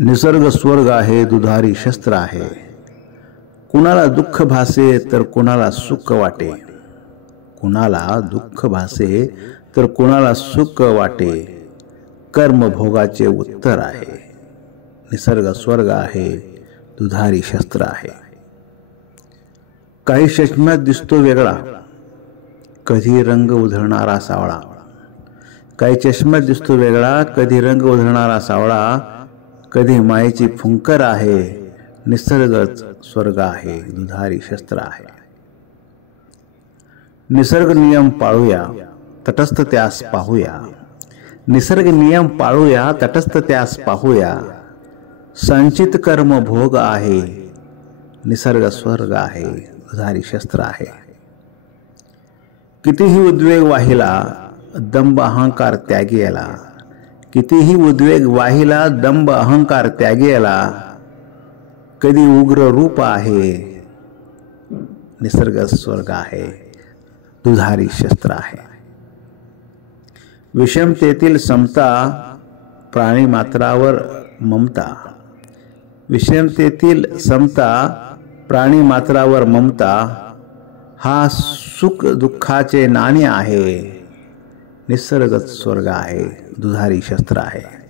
निसर्ग स्वर्ग आहे, दुधारी शस्त्र आहे. कुणाला दुःख भासे तर कुणाला सुख वाटे. कुणाला दुःख भासे तर कुणाला सुख वाटे. कर्मभोगाचे उत्तर आहे. निसर्ग स्वर्ग आहे, दुधारी शस्त्र आहे. काही चष्म्यात दिसतो वेगळा, कधी रंग उधळणारा सावळा. काही चष्म्यात दिसतो वेगळा, कधी रंग उधळणारा सावळा. कधी मायेची फुंकर आहे, निसर्गच स्वर्ग आहे, दुधारी शस्त्र आहे. निसर्ग नियम पाळूया, तटस्थ त्यास पाहूया. निसर्ग नियम पाळूया, तटस्थ त्यास पाहूया. संचित कर्म भोग आहे, निसर्ग स्वर्ग आहे, दुधारी शस्त्र आहे. कितीही उद्वेग वाहिला, दंभ अहंकार त्यागेला. कितीही उद्वेग वाहिला, दंभ अहंकार त्यागेला. कधी उग्र रूप आहे, निसर्ग स्वर्ग आहे, दुधारी शस्त्र आहे. विषमतेतील समता, प्राणी मात्रावर ममता. विषमतेतील समता, प्राणी मात्रावर ममता. हा सुख दुःखाचे नाणे आहे, निसर्गच स्वर्ग आहे, दुधारी शस्त्र आहे.